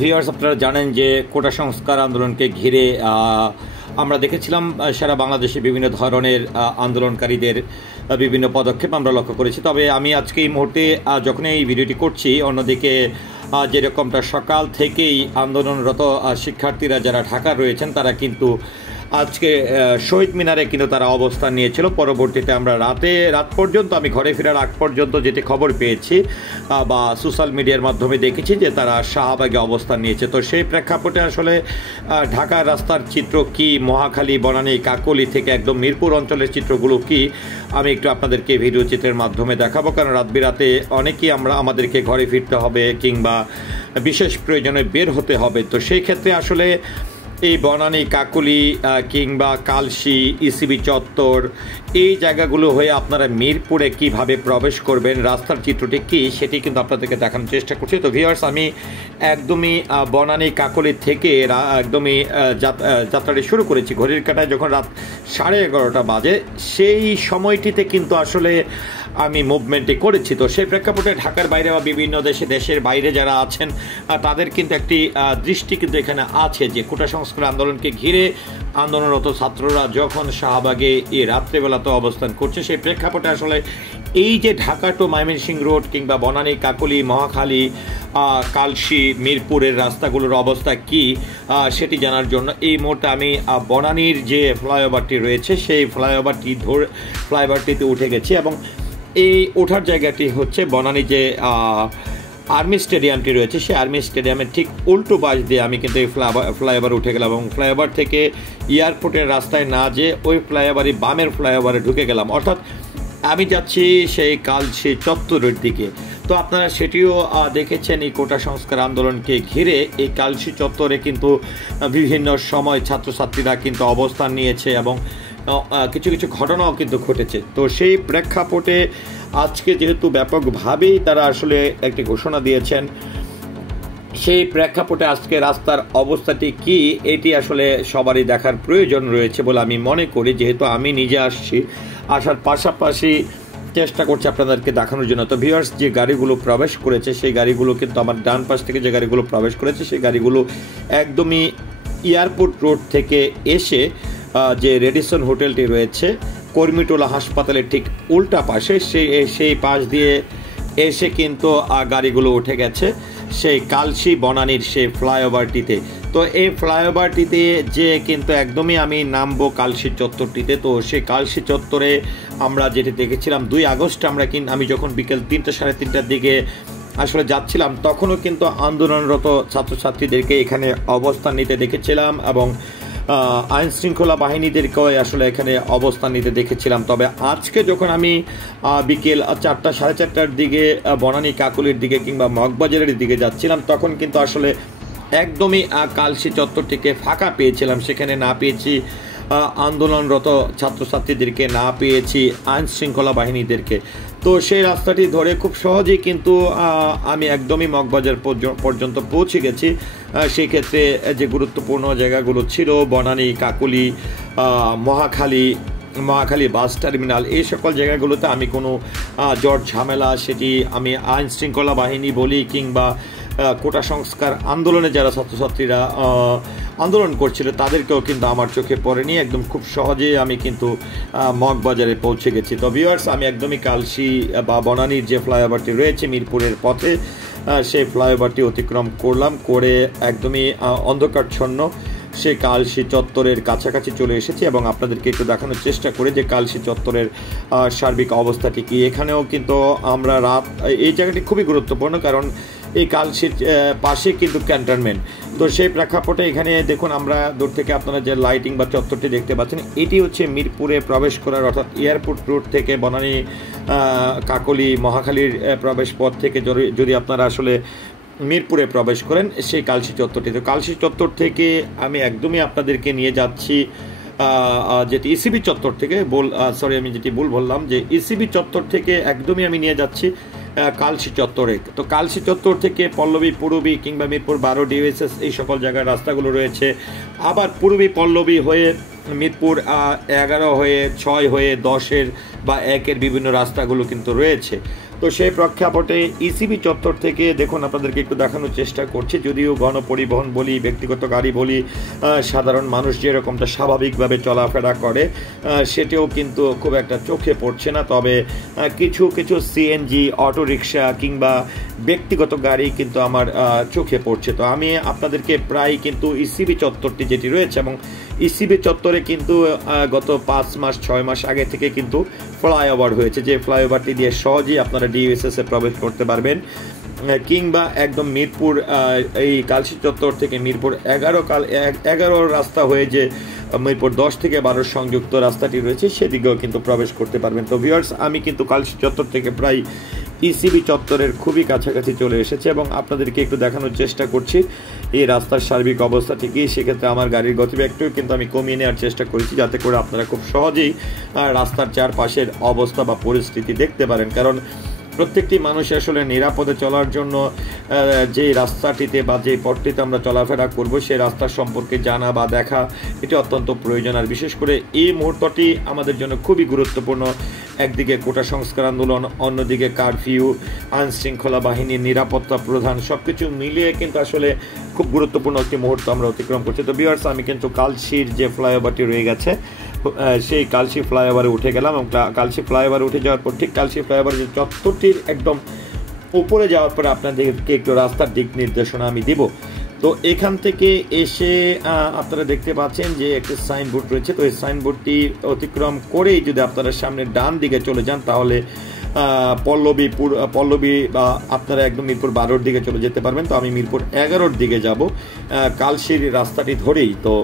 Viewers, আপনারা জানেন যে কোটা সংস্কার আন্দোলনকে ঘিরে আমরা দেখেছিলাম সারা বাংলাদেশে বিভিন্ন ধরনের আন্দোলনকারীদের বিভিন্ন পদক্ষেপ আমরা লক্ষ্য করেছি। তবে আমি আজকে এই মুহূর্তে যখন এই ভিডিওটি করছি, অন্যদিকে যেরকমটা সকাল থেকেই আন্দোলনরত শিক্ষার্থীরা যারা ঢাকা রয়েছেন তারা কিন্তু আজকে শহীদ মিনারে কিন্তু তারা অবস্থান নিয়েছিল। পরবর্তীতে আমরা রাত পর্যন্ত, আমি ঘরে ফেরার আগ পর্যন্ত যেটি খবর পেয়েছি বা সোশ্যাল মিডিয়ার মাধ্যমে দেখেছি যে তারা শাহবাগে অবস্থান নিয়েছে। তো সেই প্রেক্ষাপটে আসলে ঢাকার রাস্তার চিত্র কি, মহাখালী, বনানী, কাকলী থেকে একদম মিরপুর অঞ্চলের চিত্রগুলো কি, আমি একটু আপনাদেরকে ভিডিও চিত্রের মাধ্যমে দেখাবো। কারণ রাত বিরাতে অনেকেই আমাদেরকে ঘরে ফিরতে হবে কিংবা বিশেষ প্রয়োজনে বের হতে হবে। তো সেই ক্ষেত্রে আসলে এই বনানী, কাকলী কিংবা কালশী, ইসিবি চত্বর, এই জায়গাগুলো হয়ে আপনারা মিরপুরে কিভাবে প্রবেশ করবেন, রাস্তার চিত্রটি কী সেটি কিন্তু আপনাদেরকে দেখানোর চেষ্টা করছি। তো ভিউয়ার্স, আমি একদমই বনানী, কাকলী থেকে একদমই যাত্রাটি শুরু করেছি। ঘড়ির কাঁটায় যখন রাত 11:30 বাজে, সেই সময়টিতে কিন্তু আসলে আমি মুভমেন্টটি করেছি। তো সেই প্রেক্ষাপটে ঢাকার বাইরে বা বিভিন্ন দেশের বাইরে যারা আছেন তাদের কিন্তু একটি দৃষ্টি কিন্তু এখানে আছে যে কোটা সংস্কার আন্দোলনকে ঘিরে আন্দোলনরত ছাত্ররা যখন শাহবাগে এই রাত্রেবেলাতে অবস্থান করছে, সেই প্রেক্ষাপটে আসলে এই যে ঢাকা টু ময়মনসিংহ রোড কিংবা বনানী, কাকলী, মহাখালী, কালশী, মিরপুরের রাস্তাগুলোর অবস্থা কি সেটি জানার জন্য এই মুহূর্তে আমি বনানীর যে ফ্লাইওভারটি রয়েছে সেই ফ্লাইওভারটিতে উঠে গেছি। এবং এই ওঠার জায়গাটি হচ্ছে বনানী যে আর্মি স্টেডিয়ামটি রয়েছে, সেই আর্মি স্টেডিয়ামের ঠিক উল্টো পাশ দিয়ে আমি কিন্তু এই ফ্লাইওভার উঠে গেলাম এবং ফ্লাইওভার থেকে এয়ারপোর্টের রাস্তায় না যেয়ে ওই ফ্লাইওভারই বামের ফ্লাইওভারে ঢুকে গেলাম। অর্থাৎ আমি যাচ্ছি সেই কালশী চত্বরের দিকে। তো আপনারা সেটিও দেখেছেন, এই কোটা সংস্কার আন্দোলনকে ঘিরে এই কালশী চত্বরে কিন্তু বিভিন্ন সময় ছাত্রছাত্রীরা কিন্তু অবস্থান নিয়েছে এবং কিছু কিছু ঘটনাও কিন্তু ঘটেছে। তো সেই প্রেক্ষাপটে আজকে যেহেতু ব্যাপকভাবেই তারা আসলে একটি ঘোষণা দিয়েছেন, সেই প্রেক্ষাপটে আজকে রাস্তার অবস্থাটি কি এটি আসলে সবারই দেখার প্রয়োজন রয়েছে বলে আমি মনে করি। যেহেতু আমি নিজে আসার পাশাপাশি চেষ্টা করছি আপনাদেরকে দেখানোর জন্য। তো ভিউয়ার্স, যে গাড়িগুলো প্রবেশ করেছে সেই গাড়িগুলো কিন্তু আমার ডান পাশ থেকে যে গাড়িগুলো প্রবেশ করেছে সেই গাড়িগুলো একদমই এয়ারপোর্ট রোড থেকে এসে যে রেডিসন হোটেলটি রয়েছে কর্মীটোলা হাসপাতালের ঠিক উল্টা পাশে, সেই পাশ দিয়ে এসে কিন্তু গাড়িগুলো উঠে গেছে সেই কালশী বনানীর সেই ফ্লাইওভারটিতে। তো এই ফ্লাইওভারটিতে যে কিন্তু একদমই আমি নামবো কালশী চত্বরটিতে। তো সেই কালশী চত্বরে আমরা যেটি দেখেছিলাম 2 আগস্ট আমি যখন বিকেল 3টা সাড়ে 3টার দিকে আসলে যাচ্ছিলাম, তখনও কিন্তু আন্দোলনরত ছাত্রছাত্রীদেরকে এখানে অবস্থান নিতে দেখেছিলাম এবং আইন শৃঙ্খলা বাহিনীদেরকেও আসলে এখানে অবস্থান নিতে দেখেছিলাম। তবে আজকে যখন আমি বিকেল 4টা সাড়ে 4টার দিকে বনানী, কাকলীর দিকে কিংবা মগবাজারের দিকে যাচ্ছিলাম, তখন কিন্তু আসলে একদমই কালশী চত্বরটিকে ফাঁকা পেয়েছিলাম। সেখানে না পেয়েছি আন্দোলনরত ছাত্রছাত্রীদেরকে, না পেয়েছি আইন শৃঙ্খলা বাহিনীদেরকে। তো সেই রাস্তাটি ধরে খুব সহজেই কিন্তু আমি একদমই মগবাজার পর্যন্ত পৌঁছে গেছি। সেই ক্ষেত্রে যে গুরুত্বপূর্ণ জায়গাগুলো ছিল বনানী, কাকলী, মহাখালী বাস টার্মিনাল, এই সকল জায়গাগুলোতে আমি কোনো জট ঝামেলা, সেটি আমি আইন শৃঙ্খলা বাহিনী বলি কিংবা কোটা সংস্কার আন্দোলনে যারা ছাত্রছাত্রীরা আন্দোলন করছিল তাদেরকেও কিন্তু আমার চোখে পড়েনি। একদম খুব সহজে আমি কিন্তু মগবাজারে পৌঁছে গেছি। তো ভিউয়ার্স, আমি একদমই কালশী বা বনানীর যে ফ্লাইওভারটি রয়েছে মিরপুরের পথে, সেই ফ্লাইওভারটি অতিক্রম করে একদমই অন্ধকারচ্ছন্ন সেই কালশী চত্বরের কাছাকাছি চলে এসেছি এবং আপনাদেরকে একটু দেখানোর চেষ্টা করি যে কালশী চত্বরের সার্বিক অবস্থাটি কি। এখানেও কিন্তু আমরা এই জায়গাটি খুবই গুরুত্বপূর্ণ, কারণ এই কালশীর পাশে কিন্তু ক্যান্টনমেন্ট। তো সেই প্রেক্ষাপটে এখানে দেখুন, আমরা দূর থেকে আপনারা যে লাইটিং বা চত্বরটি দেখতে পাচ্ছেন, এটি হচ্ছে মিরপুরে প্রবেশ করার, অর্থাৎ এয়ারপোর্ট রোড থেকে বনানী, কাকলী, মহাখালীর প্রবেশ পথ থেকে যদি আপনারা আসলে মিরপুরে প্রবেশ করেন সেই কালশী চত্বরটি। তো কালশী চত্বর থেকে আমি একদমই আপনাদেরকে নিয়ে যাচ্ছি যেটি ইসিবি চত্বর থেকে আমি যেটি ভুল বললাম, যে ইসিবি চত্বর থেকে একদমই আমি নিয়ে যাচ্ছি কালশী চত্বরে। তো কালশী চত্বর থেকে পল্লবী, পূরবী কিংবা মিরপুর 12 ডিএসএস এই সকল জায়গার রাস্তাগুলো রয়েছে। আবার পূরবী, পল্লবী হয়ে মিরপুর 11 হয়ে 6 হয়ে 10-এর বা 1-এর বিভিন্ন রাস্তাগুলো কিন্তু রয়েছে। তো সেই প্রেক্ষাপটে ইসিবি চত্বর থেকে দেখুন আপনাদেরকে একটু দেখানোর চেষ্টা করছি, যদিও গণপরিবহন বলি, ব্যক্তিগত গাড়ি বলি, সাধারণ মানুষ যেরকমটা স্বাভাবিকভাবে চলাফেরা করে সেটাও কিন্তু খুব একটা চোখে পড়ছে না। তবে কিছু কিছু সিএনজি, অটোরিকশা কিংবা ব্যক্তিগত গাড়ি কিন্তু আমার চোখে পড়ছে। তো আমি আপনাদেরকে প্রায় কিন্তু ইসিবি চত্বরটি যেটি রয়েছে, এবং ইসিবি চত্বরে কিন্তু গত 5 মাস 6 মাস আগে থেকে কিন্তু ফ্লাইওভার হয়েছে, যে ফ্লাইওভারটি দিয়ে সহজেই আপনারা ডিইউএসএস এ প্রবেশ করতে পারবেন, কিংবা একদম মিরপুর এই কালশি চত্বর থেকে মিরপুর 11 রাস্তা হয়ে যে মিরপুর 10 থেকে 12 সংযুক্ত রাস্তাটি রয়েছে সেদিকেও কিন্তু প্রবেশ করতে পারবেন। তো ভিউয়ার্স, আমি কিন্তু কালশি চত্বর থেকে প্রায় ইসিবি চত্বরের খুবই কাছাকাছি চলে এসেছে এবং আপনাদেরকে একটু দেখানোর চেষ্টা করছি এই রাস্তার সার্বিক অবস্থা ঠিকই। সেক্ষেত্রে আমার গাড়ির গতিবেগটাও কিন্তু আমি কমিয়ে নেওয়ার চেষ্টা করেছি, যাতে করে আপনারা খুব সহজেই রাস্তার চারপাশের অবস্থা বা পরিস্থিতি দেখতে পারেন। কারণ প্রত্যেকটি মানুষ আসলে নিরাপদে চলার জন্য যে রাস্তাটিতে বা যে পথটিতে আমরা চলাফেরা করব সেই রাস্তা সম্পর্কে জানা বা দেখা এটি অত্যন্ত প্রয়োজন। আর বিশেষ করে এই মুহূর্তটি আমাদের জন্য খুবই গুরুত্বপূর্ণ। একদিকে কোটা সংস্কার আন্দোলন, অন্যদিকে কারফিউ, আইনশৃঙ্খলা বাহিনীর নিরাপত্তা প্রধান, সব কিছু মিলিয়ে কিন্তু আসলে খুব গুরুত্বপূর্ণ একটি মুহূর্ত আমরা অতিক্রম করছি। তো ভিউয়ার্স, আমি কিন্তু কালশির যে ফ্লাইওভারটি রয়ে গেছে সেই কালশি ফ্লাইওভারে উঠে গেলাম, এবং কালশি ফ্লাইওভারে উঠে যাওয়ার পর ঠিক কালশি ফ্লাইওভারের যে চত্বরটির একদম উপরে যাওয়ার পরে আপনাদেরকে একটু রাস্তার দিক নির্দেশনা আমি দিব। তো এখান থেকে এসে আপনারা দেখতে পাচ্ছেন যে একটি সাইনবোর্ড রয়েছে। তো এই সাইনবোর্ডটি অতিক্রম করেই যদি আপনারা সামনে ডান দিকে চলে যান তাহলে পল্লবী বা আপনারা একদম মিরপুর 12-র দিকে চলে যেতে পারবেন। তো আমি মিরপুর 11-র দিকে যাব কালশির রাস্তাটি ধরেই। তো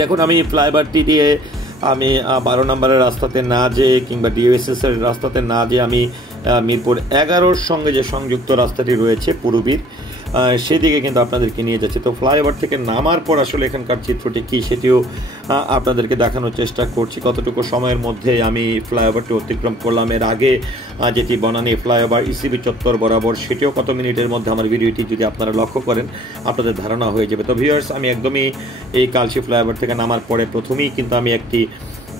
দেখুন, আমি ফ্লাইওভারটি দিয়ে আমি 12 নম্বরের রাস্তাতে না যেয়ে কিংবা ডিওএসএস এর রাস্তাতে না যেয়ে আমি মিরপুর 11-র সঙ্গে যে সংযুক্ত রাস্তাটি রয়েছে পূর্বীর সেদিকে কিন্তু আপনাদেরকে নিয়ে যাচ্ছে। তো ফ্লাইওভার থেকে নামার পর আসলে এখানকার চিত্রটি কী সেটিও আপনাদেরকে দেখানোর চেষ্টা করছি, কতটুকু সময়ের মধ্যে আমি ফ্লাইওভারটি অতিক্রম করলাম। এর আগে যেটি বনানী ফ্লাইওভার ইসিবি চত্বর বরাবর, সেটিও কত মিনিটের মধ্যে আমার ভিডিওটি যদি আপনারা লক্ষ্য করেন আপনাদের ধারণা হয়ে যাবে। তো ভিউয়ার্স, আমি একদমই এই কালশি ফ্লাইওভার থেকে নামার পরে প্রথমেই কিন্তু আমি একটি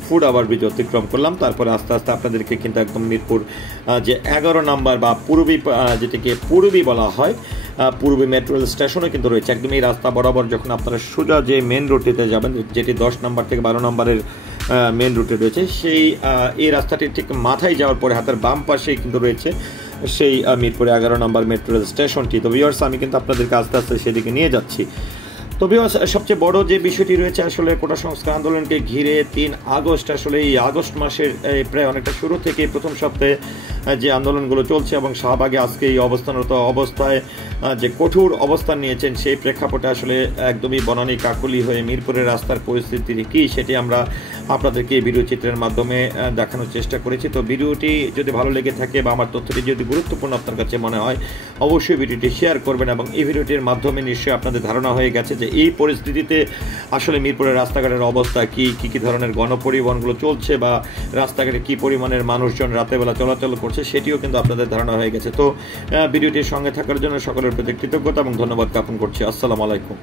ফুড ওভার ব্রিজ অতিক্রম করলাম। তারপরে আস্তে আস্তে আপনাদেরকে কিন্তু একদম মিরপুর যে 11 নম্বর বা যেটিকে পূর্বী বলা হয়, পূর্বী মেট্রো রেল স্টেশনও কিন্তু রয়েছে। একদম এই রাস্তা বরাবর যখন আপনারা সোজা যে মেন রুটটিতে যাবেন, যেটি 10 নম্বর থেকে 12 নম্বরের মেন রুটে রয়েছে, সেই এই রাস্তাটির ঠিক মাথায় যাওয়ার পরে হাতের বাম পাশেই কিন্তু রয়েছে সেই মিরপুরে 11 নম্বর মেট্রো রেল স্টেশনটি। তো ভিউয়ার্স, আমি কিন্তু আপনাদেরকে আস্তে আস্তে সেদিকে নিয়ে যাচ্ছি। তো ভিউয়ার্স, সবচেয়ে বড় যে বিষয়টি রয়েছে আসলে কোটা সংস্কার আন্দোলনকে ঘিরে 3 আগস্ট, আসলে এই আগস্ট মাসের প্রায় অনেকটা শুরু থেকে প্রথম সপ্তাহে যে আন্দোলনগুলো চলছে এবং শাহবাগে আজকে এই অবস্থানরত অবস্থায় যে কঠোর অবস্থান নিয়েছেন সেই প্রেক্ষাপটে আসলে একদমই বনানী কাকলি হয়ে মিরপুরের রাস্তার পরিস্থিতি কী সেটি আমরা আপনাদেরকে এই ভিডিও চিত্রের মাধ্যমে দেখানোর চেষ্টা করেছি। তো ভিডিওটি যদি ভালো লেগে থাকে বা আমার তথ্যটি যদি গুরুত্বপূর্ণ আপনার কাছে মনে হয় অবশ্যই ভিডিওটি শেয়ার করবেন, এবং এই ভিডিওটির মাধ্যমে নিশ্চয়ই আপনাদের ধারণা হয়ে গেছে যে এই পরিস্থিতিতে আসলে মিরপুরের রাস্তাঘাটের অবস্থা কী ধরনের গণপরিবহনগুলো চলছে বা রাস্তাঘাটে কী পরিমাণের মানুষজন রাতেরবেলা চলাচল করছে সেটিও কিন্তু আপনাদের ধারণা হয়ে গেছে। তো ভিডিওটির সঙ্গে থাকার জন্য সকলের প্রতি কৃতজ্ঞতা এবং ধন্যবাদ জ্ঞাপন করছি। আসসালামু আলাইকুম।